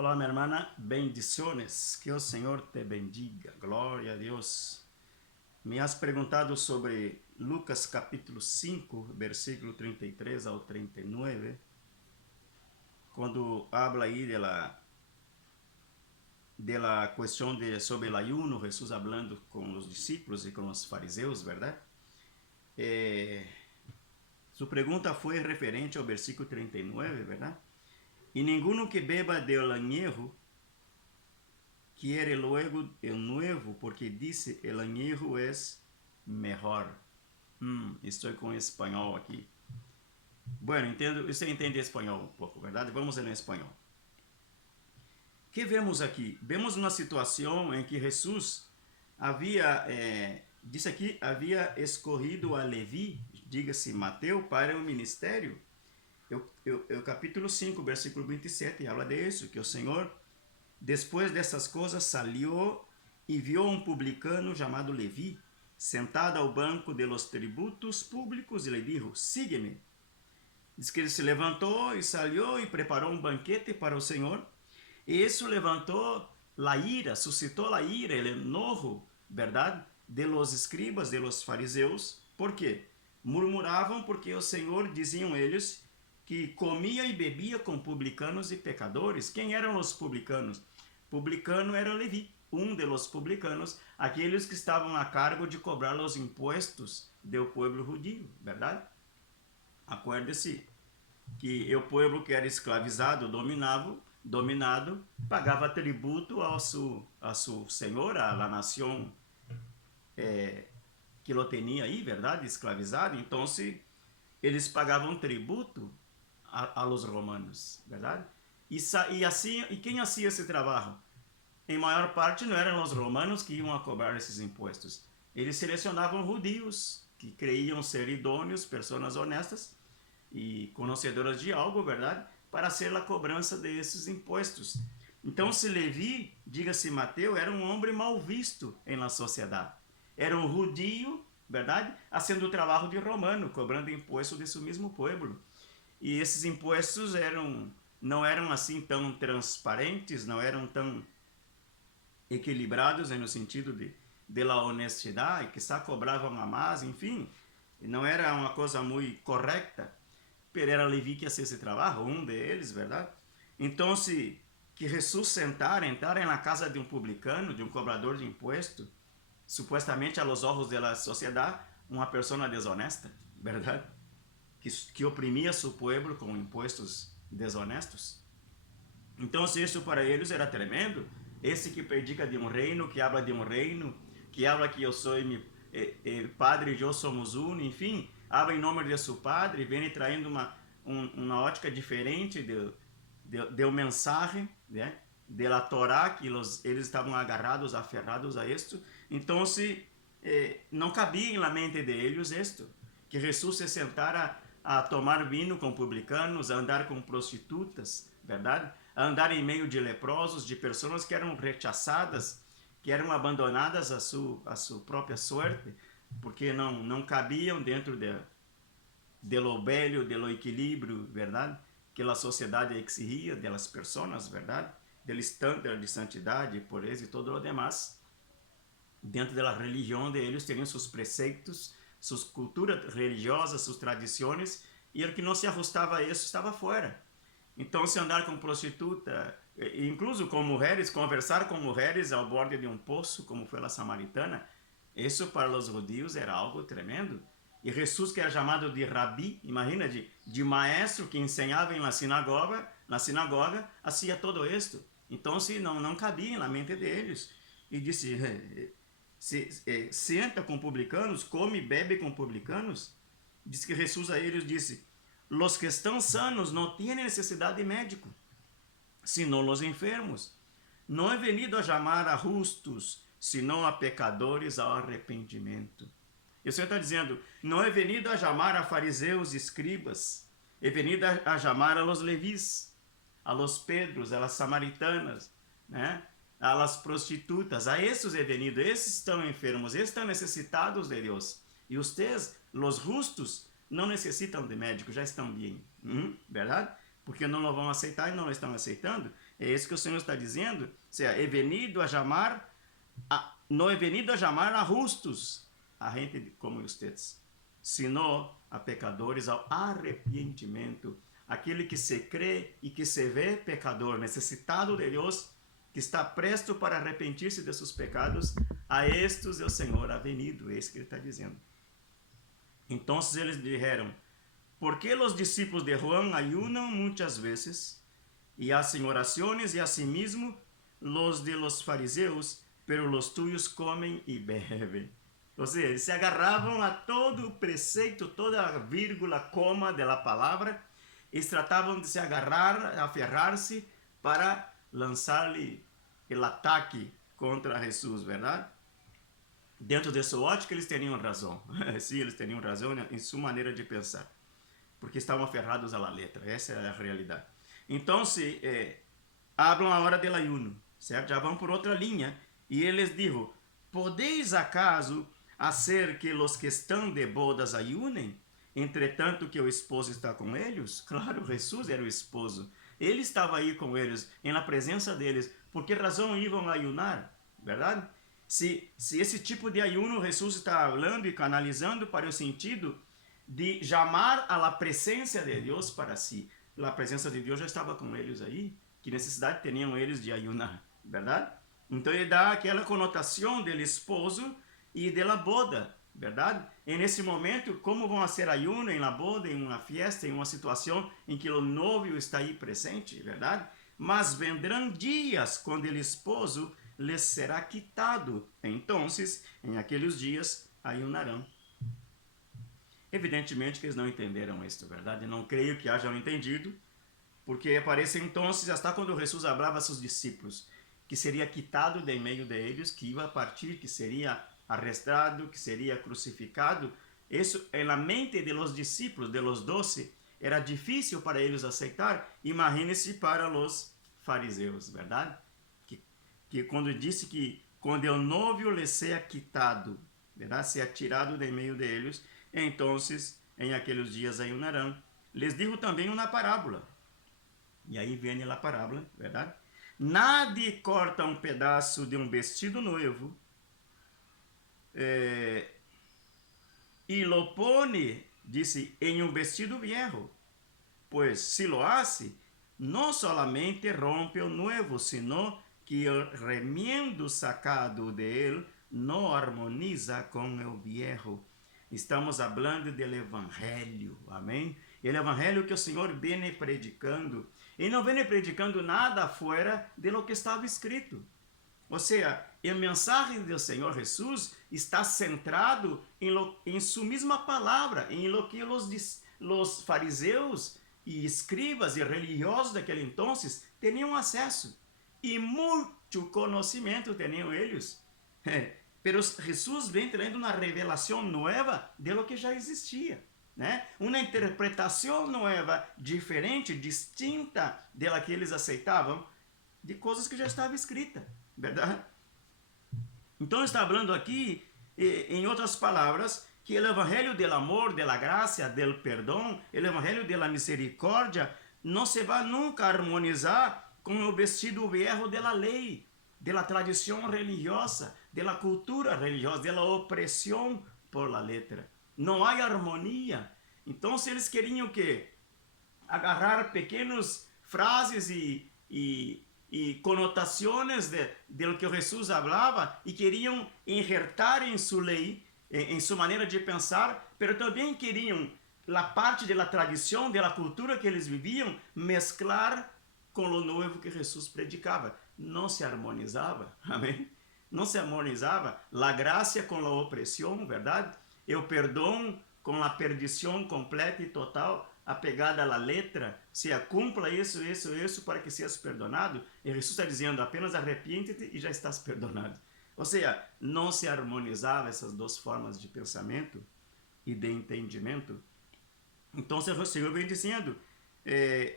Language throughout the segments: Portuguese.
Olá, minha irmã, bendiciones, que o Senhor te bendiga, glória a Deus. Me has perguntado sobre Lucas capítulo 5, versículo 33 ao 39, quando habla aí de la cuestión sobre el ayuno, Jesús hablando con los discípulos y con los fariseos, ¿verdad? Su pregunta fue referente ao versículo 39, ¿verdad? Y ninguno que beba del añejo quiere luego el nuevo, porque dice el añejo es mejor. Estou com espanhol aqui. Bueno, entendo, você entende espanhol um pouco, verdade? Vamos ler em espanhol. O que vemos aqui? Vemos uma situação em que Jesus havia, disse aqui, havia escolhido a Levi, diga-se Mateus, para o ministério. O capítulo 5, versículo 27, habla de isso, que o Senhor, depois dessas coisas, salió e viu um publicano chamado Levi, sentado ao banco de los tributos públicos, e lhe dijo, sígueme. Diz que ele se levantou e salió e preparou um banquete para o Senhor, e isso levantou a ira, suscitou a ira, o enojo, verdade, de los escribas, de los fariseus. Por quê? Murmuravam porque o Senhor, diziam eles, que comia e bebia com publicanos e pecadores. Quem eram os publicanos? Publicano era Levi, um de los publicanos, aqueles que estavam a cargo de cobrar os impostos do povo judío, verdade? Acuerde-se que o povo que era escravizado, dominado, pagava tributo ao seu senhor, à nação que lo tinha aí, verdade? Escravizado. Então, eles pagavam tributo a los romanos, verdade? E quem hacía esse trabalho? Em maior parte não eram os romanos que iam a cobrar esses impostos. Eles selecionavam judeus que creiam ser idôneos, pessoas honestas e conhecedoras de algo, verdade? Para ser a cobrança desses impostos. Então, se Levi, diga-se Mateus, era um homem mal visto na sociedade. Era um judío, verdade? Fazendo o trabalho de romano, cobrando impostos de seu mesmo povo. E esses impostos não eram assim tão transparentes, não eram tão equilibrados no sentido de la honestidade, que só cobravam a mais, enfim, não era uma coisa muito correta, mas era Levi que fazia esse trabalho, um deles, verdade? Então, que Jesus entrar na casa de um publicano, de um cobrador de imposto, supostamente a los ojos da sociedade, uma pessoa desonesta, verdade? Que oprimia seu povo com impostos desonestos. Então, isso para eles era tremendo. Esse que predica de um reino, que habla de um reino, que habla que eu sou Padre e eu somos um, enfim, habla em nome de seu Padre, vem traindo uma ótica diferente do mensagem, né? De la Torá, que eles estavam aferrados a isto. Então, não cabia na mente deles isto, que Jesus se sentara a tomar vinho com publicanos, a andar com prostitutas, verdade? A andar em meio de leprosos, de pessoas que eram rechaçadas, que eram abandonadas a sua própria sorte, porque não cabiam dentro de lo bello, de lo equilíbrio, verdade? Que a sociedade exigia delas pessoas, verdade? Del estándar de santidade, pureza e todo o demás. Dentro da religião deles, teriam seus preceitos, suas culturas religiosas, suas tradições, e o que não se ajustava a isso estava fora. Então, se andar com prostituta, incluso com mulheres, conversar com mulheres ao borde de um poço, como foi a samaritana, isso para os judeus era algo tremendo. E Jesus, que era chamado de rabi, imagina, de maestro que ensinava na sinagoga, fazia todo isto. Então, não cabia na mente deles. E disse, senta com publicanos, come e bebe com publicanos. Diz que Jesus a eles disse, los que estão sanos não têm necessidade de médico, senão los enfermos. Não é venido a chamar a justos, senão a pecadores ao arrependimento. E o Senhor está dizendo, não é venido a chamar a fariseus e escribas, é venido a chamar a los levis, a los pedros, a las samaritanas, né? A las prostitutas, a esses é venido, esses estão enfermos, esses estão necessitados de Deus. E vocês, los justos, não necessitam de médico, já estão bem, verdade? porque não o vão aceitar e não o estão aceitando. É isso que o Senhor está dizendo. Ou seja, é venido a chamar, não é venido a chamar a justos, a gente como vocês, sino a pecadores ao arrependimento. Aquele que se crê e que se vê pecador, necessitado de Deus, que está presto para arrepender-se de seus pecados, a estes o Senhor ha venido. É isso que ele está dizendo. Então eles disseram: ¿por qué los discípulos de Juan ayunan muchas veces y hacen oraciones y asimismo los de los fariseos, pero los tuyos comen y beben? Ou seja, eles se agarravam a todo o preceito, toda a vírgula, coma da palavra. Eles tratavam de se agarrar, aferrar-se para lançar-lhe o ataque contra Jesus, verdade? Dentro de sua ótica, eles teriam razão. Sim, eles teriam razão em sua maneira de pensar, porque estavam aferrados à letra. Essa é a realidade. Então, hablam a hora do ayuno, certo? Já vão por outra linha. E eles disseram: ¿podeis acaso hacer que os que estão de bodas ayunem, entretanto que o esposo está com eles? Claro, Jesus era o esposo. Ele estava aí com eles, na presença deles. Por que razão iam ayunar? Verdade? Se esse tipo de ayuno Jesus está falando e canalizando para o sentido de chamar a la presença de Deus para si. A presença de Deus já estava com eles aí. Que necessidade tinham eles de ayunar? Verdade? Então ele dá aquela conotação do esposo e da boda. Verdade? E nesse momento, como vão ser ayuno na boda, em uma festa, em uma situação em que o noivo está aí presente, verdade? Mas vendrão dias quando o esposo lhes será quitado. Então, em aqueles dias, ayunarão. Evidentemente que eles não entenderam isto, verdade? Não creio que hajam entendido, porque aparece então, hasta quando Jesus falava a seus discípulos, que seria quitado de meio de eles, que ia partir, que seria arrestado, que seria crucificado. Isso, na mente de los discípulos, de los 12, era difícil para eles aceitar. Imagine-se para os fariseus, verdade? Que quando disse que quando o noivo lhe seja quitado, verdade? Seja tirado de meio deles, então, em aqueles dias ayunarão. Les dijo também uma parábola. E aí vem a parábola, verdade? Nadie corta um pedaço de um vestido novo e lo pone, disse, em um vestido viejo. Pois, se lo hace, não solamente rompe o novo, sino que o remiendo sacado de él não harmoniza com o viejo. Estamos falando do Evangelho, amém? O Evangelho que o Senhor vem predicando. E não vem predicando nada fora de lo que estava escrito. Ou seja, a mensagem do Senhor Jesus está centrado em sua mesma palavra, em lo que os fariseus e escribas e religiosos daquele entonces tinham acesso. E muito conhecimento tinham eles. Mas Jesus vem trazendo uma revelação nova de lo que já existia, né? Uma interpretação nova, diferente, distinta dela que eles aceitavam, de coisas que já estavam escritas, verdade? Então está falando aqui, em outras palavras, que o evangelho do amor, da graça, do perdão, o evangelho da misericórdia, não se vai nunca harmonizar com o vestido viejo da lei, da tradição religiosa, da cultura religiosa, da opressão por la letra. Não há harmonia. Então, se eles queriam que agarrar pequenas frases e conotações de lo que Jesus falava e queriam injertar em sua lei, em sua maneira de pensar, mas também queriam a parte da tradição, da cultura que eles viviam, mesclar com o novo que Jesus predicava. Não se harmonizava, amém? Não se harmonizava a graça com a opressão, verdade? E o perdão com a perdição completa e total, apegada à letra, se cumpla isso para que seas perdonado. E Jesus está dizendo, apenas arrepende-te e já estás perdonado. Ou seja, não se harmonizava essas duas formas de pensamento e de entendimento. Então o Senhor vem dizendo,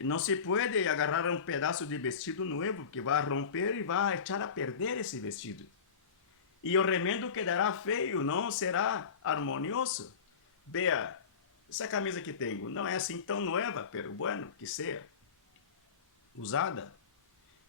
não se pode agarrar um pedaço de vestido novo, que vai romper e vai echar a perder esse vestido. E o remendo quedará feio, não será harmonioso. Vea, essa camisa que tenho não é assim tão nova, pero bueno, que seja. usada.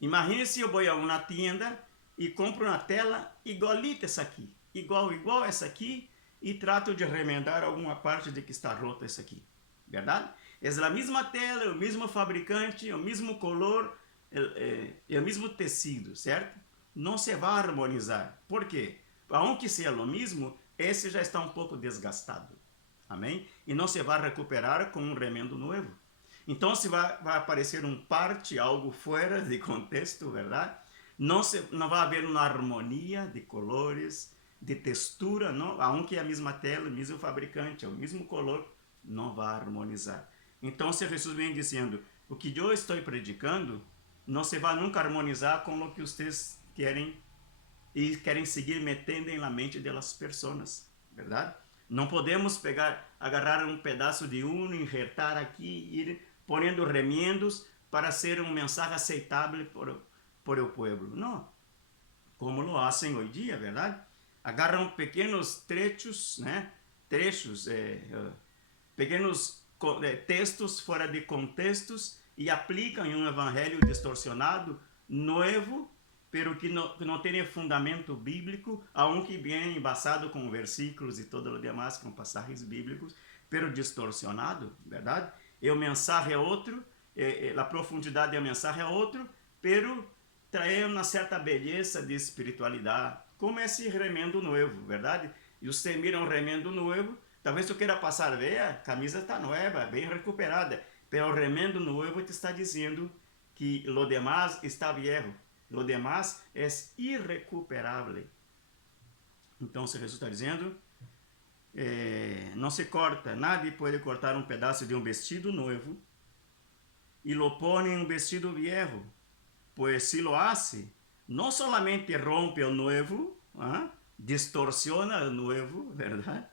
Imagine se eu vou a uma tienda e compro uma tela igualita essa aqui, igual essa aqui, e trato de remendar alguma parte de que está rota essa aqui, verdade? É a mesma tela, o mesmo fabricante, o mesmo color, é o mesmo tecido, certo? Não se vai harmonizar. Por quê? Aunque seja o mesmo, esse já está um pouco desgastado, amém? E não se vai recuperar com um remendo novo. Então, se vai aparecer parte, algo fora de contexto, verdade? Não vai haver uma harmonia de colores, de textura, não? Aunque é a mesma tela, o mesmo fabricante, é o mesmo color, não vai harmonizar. Então, se Jesus vem dizendo, o que eu estou predicando, não se vai nunca harmonizar com o que vocês querem e querem seguir metendo na mente das pessoas, verdade? Não podemos agarrar um pedaço de enjertar aqui e ir ponendo remendos para ser uma mensagem aceitável por o povo. Não. Como lo hacen hoje em dia, verdade? Agarram pequenos trechos, né? Pequenos textos fora de contextos e aplicam em um evangelho distorcionado, novo, pero que não tem fundamento bíblico, aunque bem embasado com versículos e todo o demais, com passagens bíblicos, pero distorcionado, verdade? E o mensagem é outro, a profundidade da mensagem é outro, pero traz uma certa beleza de espiritualidade, como esse remendo novo, verdade? E você mira um remendo novo, talvez você queira passar, veja, a camisa está nova, bem recuperada, pero o remendo novo te está dizendo que lo demás está viejo. Lo demás é irrecuperável. Então, se Jesus está dizendo, não se corta, nadie pode cortar um pedaço de um vestido novo e lo pone em um vestido viejo, pois se lo hace, não solamente rompe o novo, distorsiona o novo, verdade?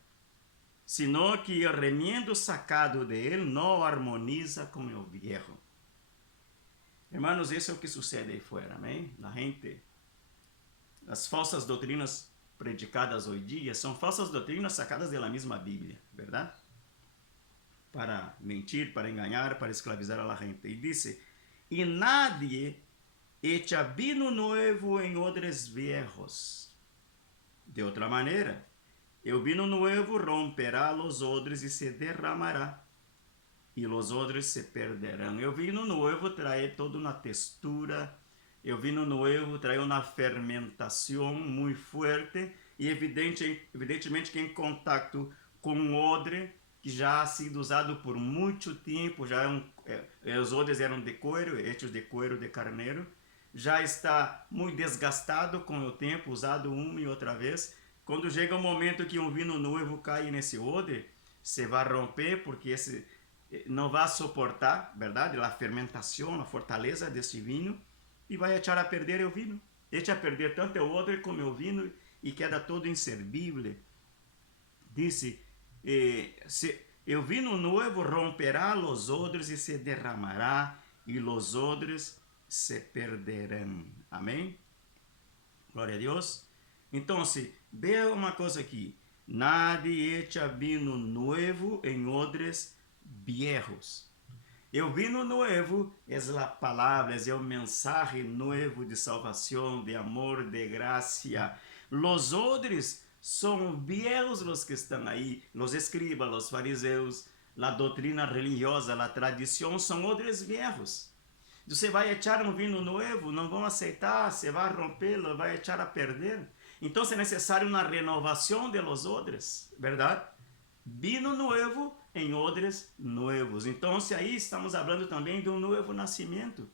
Sino que o remendo sacado de ele não harmoniza com o viejo. Hermanos, isso é o que sucede aí fora, amém? Na gente, as falsas doutrinas predicadas hoje em dia são falsas doutrinas sacadas da mesma Bíblia, verdade? Para mentir, para enganar, para esclavizar a gente. E disse, e nadie echa vino nuevo em odres viejos. De outra maneira, o vino nuevo romperá los odres e se derramará, e os odres se perderão. O vinho novo traz toda uma textura, o vinho novo traz uma fermentação muito forte e evidentemente que em contato com um odre que já ha sido usado por muito tempo, os odres eram de couro, hechos de couro de carneiro, já está muito desgastado com o tempo, usado uma e outra vez. Quando chega o momento que um vinho novo cai nesse odre, se vai romper porque esse não vai suportar, verdade, a fermentação, a fortaleza desse vinho e vai echar a perder o vinho. Echa a perder tanto o odre como o vinho e queda todo inservível. Disse, o vinho novo romperá os odres e se derramará e os odres se perderão. Amém? Glória a Deus. Então, veja uma coisa aqui. Nadie echa vinho novo em odres viejos. O vinho novo é a palavra, é o mensagem novo de salvação, de amor, de graça. Los odres são viejos os que estão aí, los escribas, los fariseus, a doutrina religiosa, a tradição, são odres viejos. Você vai echar um vinho novo, não vão aceitar, você vai rompê-lo, vai echar a perder. Então é necessário uma renovação de los odres, verdade? Vinho novo em odres novos. Então, aí estamos falando também de um novo nascimento.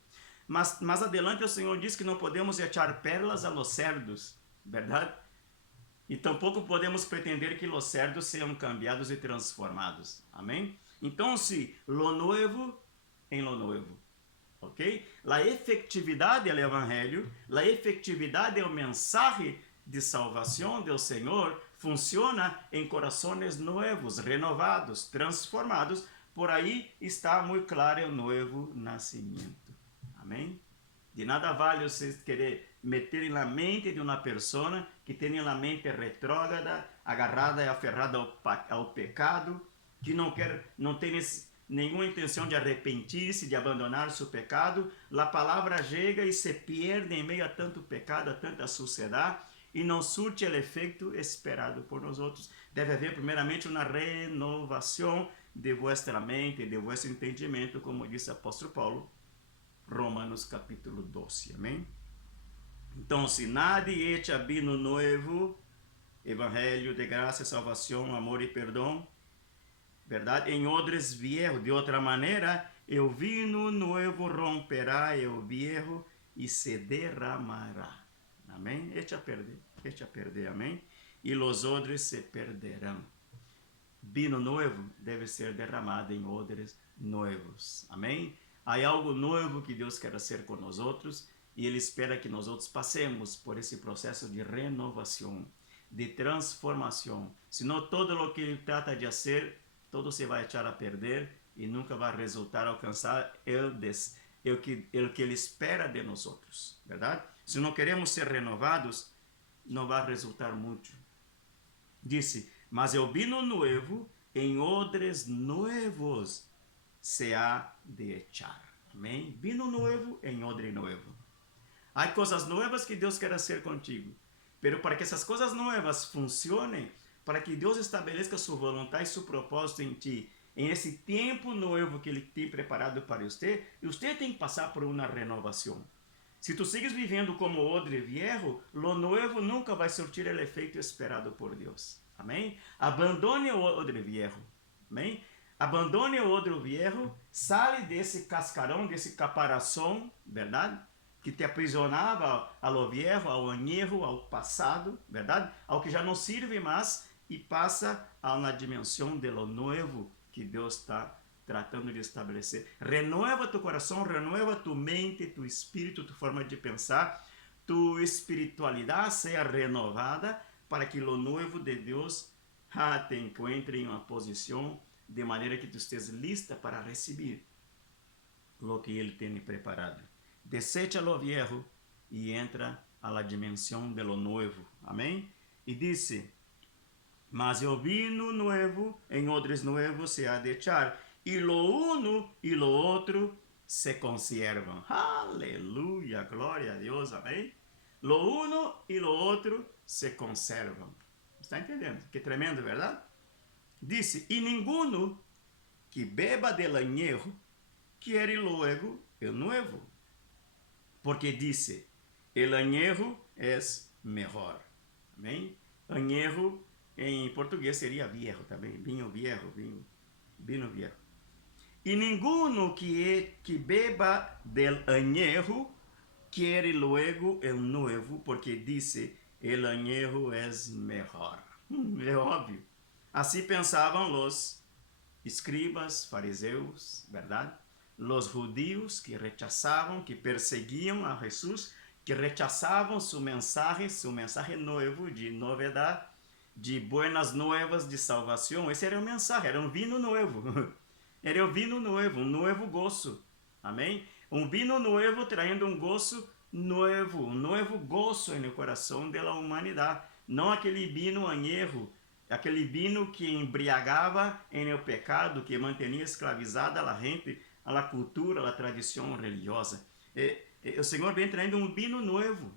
Mas mais adelante o Senhor diz que não podemos echar pérolas a los cerdos, verdade? E tampouco podemos pretender que os cerdos sejam cambiados e transformados. Amém? Então, lo novo em lo novo. Ok? A efetividade do Evangelho, a efetividade do mensagem de salvação do Senhor funciona em corações novos, renovados, transformados. Por aí está muito claro o novo nascimento. Amém? De nada vale você querer meter na mente de uma pessoa que tem a mente retrógrada, agarrada e aferrada ao pecado, que não tem nenhuma intenção de arrepentir-se, de abandonar seu pecado, a palavra chega e se perde em meio a tanto pecado, a tanta suciedade, e não surte o efeito esperado por nós outros. Deve haver primeiramente uma renovação de vuestra mente, de vuestro entendimento, como disse o apóstolo Paulo, Romanos capítulo 12, amém? Então, se nadie echa vino novo, evangelho de graça, salvação, amor e perdão, verdade? Em odres viejos, de outra maneira, o vino novo romperá o viejo e se derramará. Amém? Echa a perder, amém? E os odres se perderão. Vino novo deve ser derramado em odres novos, amém? Há algo novo que Deus quer fazer com nós outros e Ele espera que nós outros passemos por esse processo de renovação, de transformação. Senão, todo o que Ele trata de fazer, todo se vai echar a perder e nunca vai resultar alcançar o que Ele espera de nós outros, verdade? Se não queremos ser renovados, não vai resultar muito. Disse, mas o vino novo em odres novos se há de echar. Amém? Vino novo em odre novo. Há coisas novas que Deus quer fazer contigo. Pero para que essas coisas novas funcionem, para que Deus estabeleça sua vontade e seu propósito em ti, em esse tempo novo que Ele tem preparado para você, você tem que passar por uma renovação. Se tu sigues vivendo como odre viejo, lo novo nunca vai surtir o efeito esperado por Deus. Amém? Abandone o odre viejo. Amém? Abandone o odre viejo, sale desse cascarão, desse caparação, verdade? Que te aprisionava ao viejo, ao añejo, ao passado, verdade? Ao que já não serve mais e passa a uma dimensão de lo novo que Deus está tratando de estabelecer. Renueva tu coração, renueva tu mente, tu espírito, tu forma de pensar, tu espiritualidade seja renovada para que lo novo de Deus te encontre em uma posição de maneira que tu estejas lista para receber o que Ele tem preparado. Desecha lo viejo e entra a la dimensão de lo novo. Amém? E disse, mas o vino novo em odres novos se há de echar, e lo uno e lo outro se conservam. Aleluia, glória a Deus, amém? Lo uno e lo outro se conservam. Está entendendo? Que tremendo, verdade? Disse, e ninguno que beba del añejo quiere luego el nuevo, porque disse, el añejo es mejor. Amém? Añejo em português seria viejo também, vinho viejo, vino viejo. E ninguno que beba del añejo quiere luego el nuevo, porque disse, el añejo es mejor. É óbvio. Assim pensavam os escribas, fariseus, verdade? Los judíos que rechazavam, que perseguiam a Jesus, que rechazavam seu mensagem novo, de novidade, de buenas novas de salvação. Esse era o mensagem, era um vinho novo. Era o vinho novo, um novo gozo. Amém? Um vinho novo traindo um gozo novo, um novo gozo no coração da humanidade. Não aquele vinho añejo, aquele vinho que embriagava em o pecado, que mantinha escravizada a gente, a cultura, a tradição religiosa. O Senhor vem traindo um vinho novo.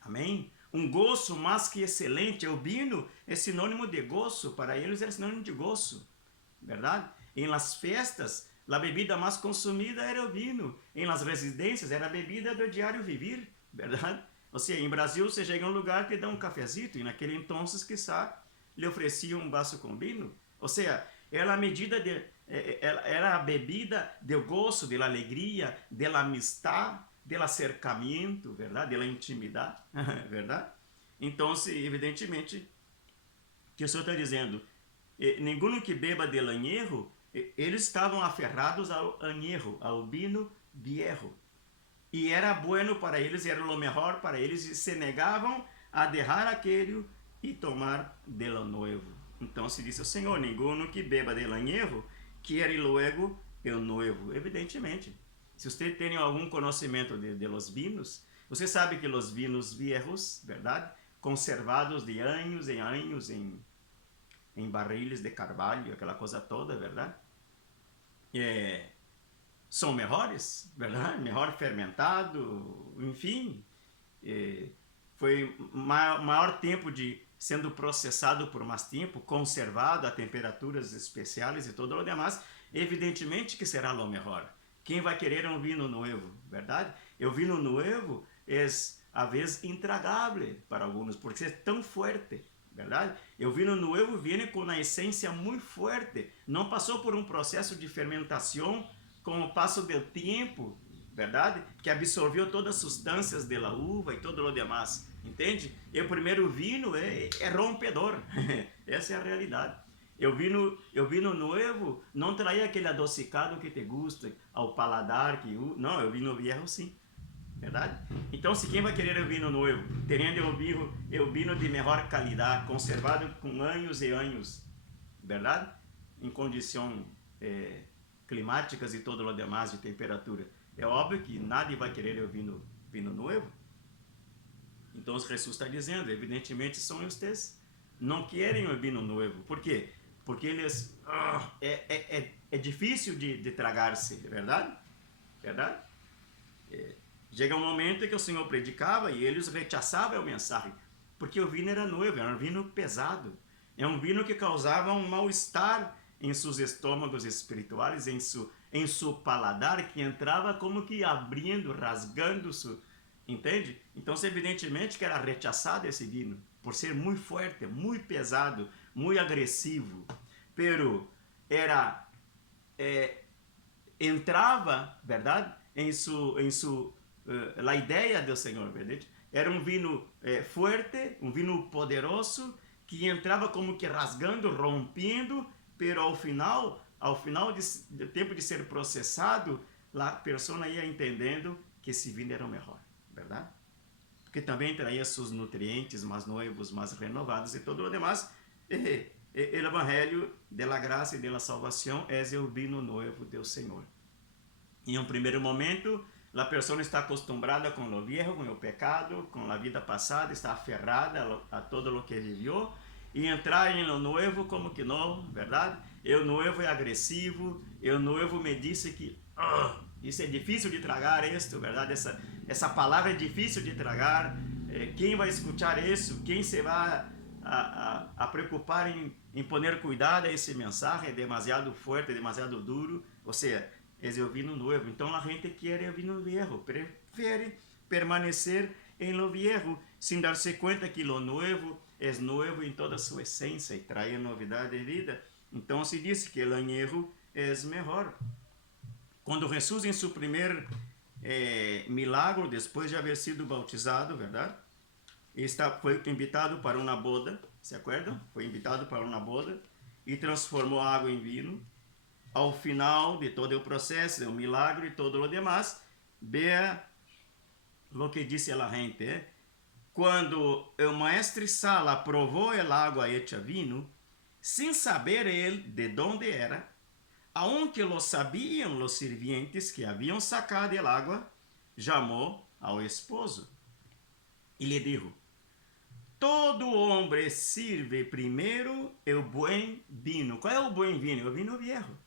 Amém? Um gozo mais que excelente. O vinho é sinônimo de gozo, para eles era sinônimo de gozo, verdade? Em las festas, a bebida mais consumida era o vinho. Em las residências, era a bebida do diário vivir, verdade? Ou seja, em Brasil, você chega em um lugar que dá um cafezito, e naquele entonces, quizá, lhe oferecia um vaso com vinho. Ou seja, era a medida de... Era a bebida do gozo, da alegria, da amistade, do acercamento, verdade? Da intimidade, verdade? Então, evidentemente, que o Senhor está dizendo, ninguém que beba del añejo, eles estavam aferrados ao añejo, ao vinho viejo. E era bueno para eles, era o melhor para eles, e se negavam a deixar aquele e tomar del novo. Então se disse o Senhor, ninguém que beba del añejo quiere luego el nuevo. Evidentemente, se você tem algum conhecimento de los vinos, você sabe que os vinos viejos, verdade, conservados de anos em anos em barriles de carvalho, aquela coisa toda, verdade? são melhores, verdade? Melhor fermentado, enfim. Foi maior tempo de sendo processado por mais tempo, conservado a temperaturas especiais e todo o demais, evidentemente que será o melhor. Quem vai querer um vinho novo, verdade? O vinho novo é, a vez, intragável para alguns, porque é tão forte, verdade? O vinho novo vem com uma essência muito forte, não passou por um processo de fermentação com o passo do tempo, verdade? Que absorveu todas as substâncias da uva e todo o demais, entende? E o primeiro vinho é rompedor, essa é a realidade. O vinho novo não traz aquele adocicado que te gusta, ao paladar, não, o vinho viejo sim, verdade? Então, se quem vai querer o vinho novo, tendo o vinho de melhor qualidade, conservado com anos e anos, verdade? Em condições climáticas e todo o demais de temperatura, é óbvio que nadie vai querer o vinho novo. Então, Jesus está dizendo, evidentemente são vocês não querem o vinho novo. Por quê? Porque eles é difícil de tragar-se, verdade? Verdade? Chega um momento em que o Senhor predicava e eles rechaçavam a mensagem, porque o vinho era novo, era um vinho pesado, é um vinho que causava um mal-estar em seus estômagos espirituais, em seu paladar, que entrava como que abrindo, rasgando-se, entende? Então, evidentemente que era rechaçado esse vinho, por ser muito forte, muito pesado, muito agressivo, pero entrava, verdade, a ideia do Senhor, verdade? Era um vinho forte, um vinho poderoso, que entrava como que rasgando, rompendo, pero ao final do tempo de ser processado, a pessoa ia entendendo que esse vinho era o melhor, verdade? Porque também traía seus nutrientes mais novos, mais renovados e todo o demais. O Evangelho da graça e da salvação é o vinho novo do Senhor. Em um primeiro momento, a pessoa está acostumada com o viejo, com o pecado, com a vida passada, está aferrada a todo o que viveu, e entrar em lo novo como que não, verdade? O novo é agressivo, o novo me disse que isso é difícil de tragar, verdade? Essa palavra é difícil de tragar. Quem vai escutar isso? Quem se vai a preocupar em poner cuidado a esse mensagem? É demasiado forte, é demasiado duro. Ou seja, é o vinho novo. Então a gente quer o vinho viejo, prefere permanecer em lo viejo, sem dar-se conta que lo novo é novo em toda a sua essência e traz novidade de vida. Então se diz que o añejo é melhor. Quando Jesus, em seu primeiro milagre, depois de haver sido bautizado, verdade? Foi invitado para uma boda, se acordam? Foi invitado para uma boda e transformou a água em vinho. Ao final de todo o processo, o milagre e todo o demais, vea o que disse a gente. Quando o maestro Sala provou a água hecha vinho, sem saber ele de onde era, aunque lo sabiam os sirvientes que haviam sacado a água, chamou ao esposo e lhe dijo: todo homem sirve primeiro o bom vinho. Qual é o bom vinho? O vinho viejo,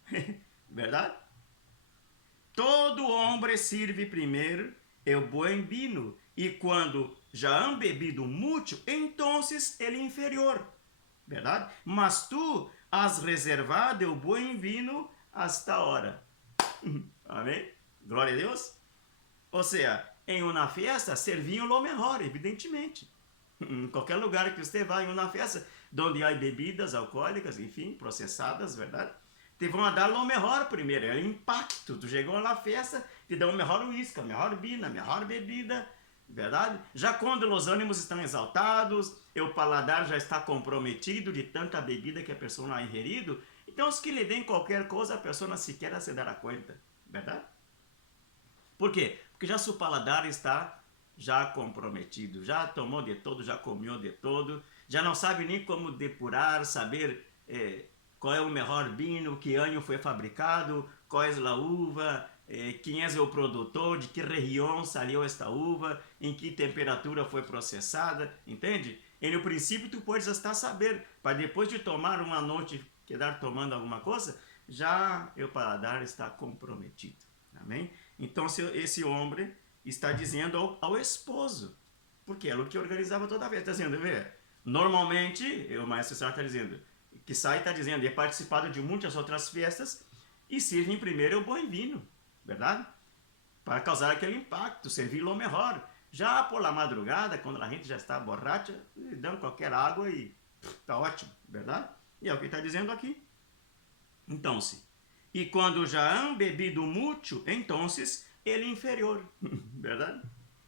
verdade? Todo homem sirve primeiro o bom vinho, e quando já han bebido muito, então ele é inferior, verdade? Mas tu has reservado o bom vinho hasta ahora. Amém? Glória a Deus. Ou seja, em uma festa, serviam o melhor, evidentemente. Em qualquer lugar que você vá, em uma festa, onde há bebidas alcoólicas, enfim, processadas, verdade? Te vão dar o melhor primeiro, é o impacto. Tu chegou na festa, te dão o melhor uísque, a melhor vinho, a melhor bebida, verdade? Já quando os ânimos estão exaltados, o paladar já está comprometido de tanta bebida que a pessoa ha ingerido, então se que lhe deem qualquer coisa, a pessoa sequer se dará conta, verdade? Por quê? Porque já seu paladar está já comprometido, já tomou de todo, já comeu de todo, já não sabe nem como depurar, saber qual é o melhor vinho, que ano foi fabricado, qual é a uva, quem é o produtor, de que região saiu esta uva, em que temperatura foi processada, entende? E no princípio tu podes até saber, para depois de tomar uma noite, quedar tomando alguma coisa, já o paladar está comprometido. Amém? Então, esse homem está dizendo ao esposo, porque era o que organizava toda vez. Está dizendo, vê, normalmente, o maestro Sá está dizendo, que Sai está dizendo, é participado de muitas outras festas e servem primeiro o bom vinho, verdade? Para causar aquele impacto, servir o melhor. Já por la madrugada, quando a gente já está borracha, dão qualquer água e está ótimo, verdade? E é o que está dizendo aqui. Então, e quando já han bebido muito, então ele inferior, verdade?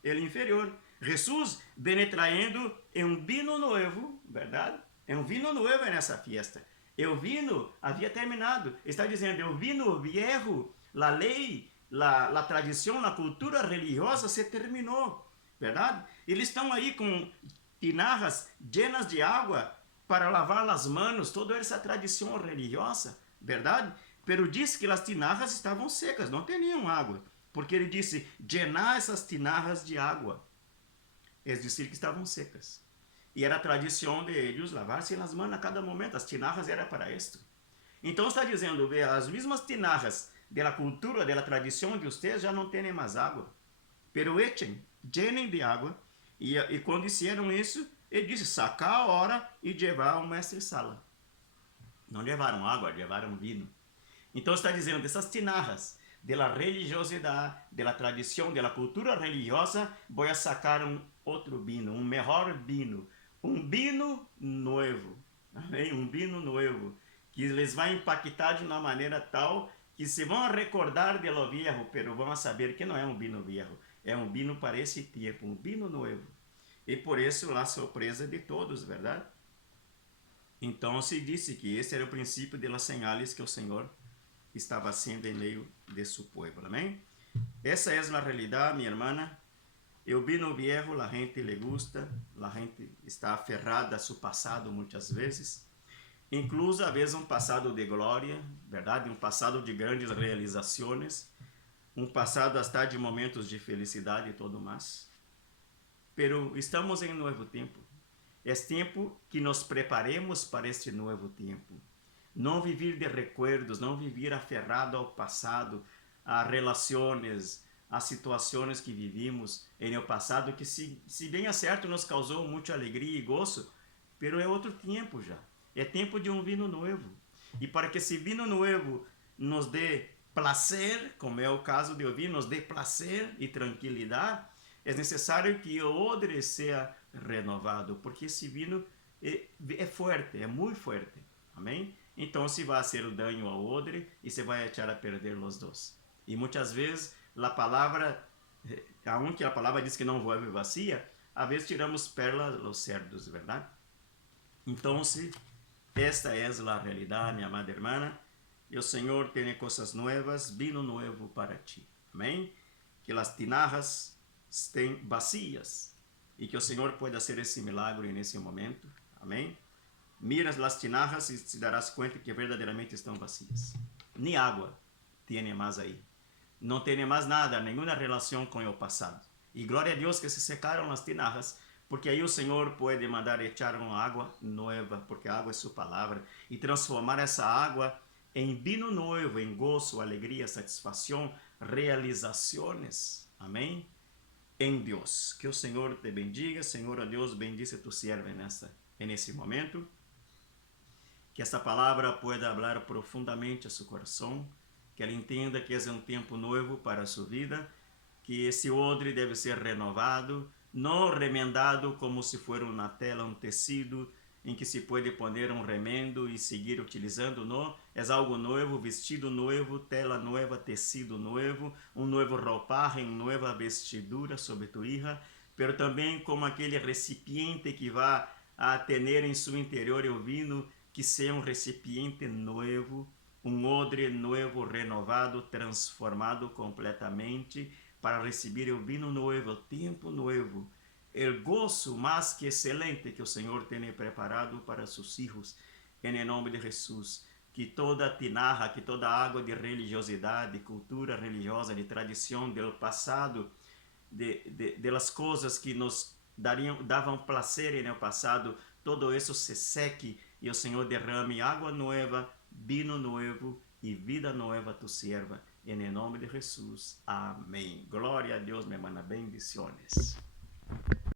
Ele inferior. Jesus viene trayendo um vinho novo, verdade? É um vinho novo nessa fiesta. O vinho havia terminado. Está dizendo, o vinho viejo, a lei, a tradição, a cultura religiosa se terminou, verdade? Eles estão aí com tinajas llenas de água para lavar as manos, toda essa tradição religiosa, verdade? Pero disse que as tinajas estavam secas, não tinham água, porque ele disse, llenar essas tinajas de água. É dizer, que estavam secas. E era a tradição de eles lavar-se as mãos a cada momento, as tinajas era para isto. Então está dizendo, vê, as mesmas tinajas da cultura, da tradição de vocês já não têm mais água. Pero echen, llenem de água, e quando hicieron isso, ele disse, sacar a hora e levar ao mestre Sala. Não levaram água, levaram vinho. Então está dizendo, dessas tinajas, da religiosidade, da tradição, da cultura religiosa, vou a sacar outro vinho, melhor vinho, vinho novo, amém? Vinho novo, que les vai impactar de uma maneira tal que se vão recordar de lo viejo, pero vão saber que não é vinho viejo, é vinho para esse tempo, vinho novo. E por isso a surpresa de todos, verdade? Então se disse que esse era o princípio de las señales que o Senhor estava haciendo em meio de su pueblo, amém? Essa é a realidade, minha irmã. O vinho viejo, a gente le gusta, a gente está aferrada a seu passado muitas vezes, incluso às vezes passado de glória, verdade? Passado de grandes realizações, passado hasta de momentos de felicidade e tudo mais. Pero estamos em novo tempo. É tempo que nos preparemos para este novo tempo. Não viver de recuerdos, não viver aferrado ao passado, a relações, a situações que vivimos no passado, que se bem é certo nos causou muita alegria e gozo, pero é outro tempo já. É tempo de vinho novo. E para que esse vinho novo nos dê prazer, como é o caso de ouvir, nos dê prazer e tranquilidade, é necessário que o odre seja renovado, porque esse vinho é forte, é muito forte. Amém? Então se vai ser o dano ao odre e se vai echar a perder os dois. E muitas vezes a palavra, aunque a palavra diz que não vuelve vacía, a vezes tiramos perlas aos cerdos, verdade? Então, esta é a realidade, minha amada irmã, e o Senhor tem coisas novas, vinho novo para ti. Amém? Que as tinajas estén vacias e que o Senhor pueda hacer esse milagre nesse momento. Amém? Miras las tinajas e te darás conta que verdadeiramente estão vacias. Nem água tem mais aí. Não tem mais nada, nenhuma relação com o passado. E glória a Deus que se secaram as tinajas, porque aí o Senhor pode mandar echar uma água nova, porque a água é sua palavra, e transformar essa água em vinho novo, em gozo, alegria, satisfação, realizações. Amém? Em Deus. Que o Senhor te bendiga. Senhor, a Deus, bendice tu sierva nesse momento. Que esta palavra pueda hablar profundamente a seu coração, que ela entenda que é tempo novo para a sua vida, que esse odre deve ser renovado, não remendado como se fosse na tela um tecido em que se pode pôr remendo e seguir utilizando, não, é algo novo, vestido novo, tela nova, tecido novo, novo roupagem, nova vestidura sobre tu hija, pero também como aquele recipiente que vai a ter em seu interior o vinho, que seja recipiente novo, odre novo, renovado, transformado completamente para receber o vinho novo, o tempo novo, o gozo mais que excelente que o Senhor tem preparado para seus filhos, em nome de Jesus. Que toda tinaja, que toda água de religiosidade, de cultura religiosa, de tradição, do passado, de las coisas que nos davam prazer no passado, todo isso se seque e o Senhor derrame água nova, vinho novo y vida nueva a tu sierva. En el nombre de Jesús. Amén. Gloria a Dios, mi hermana. Bendiciones.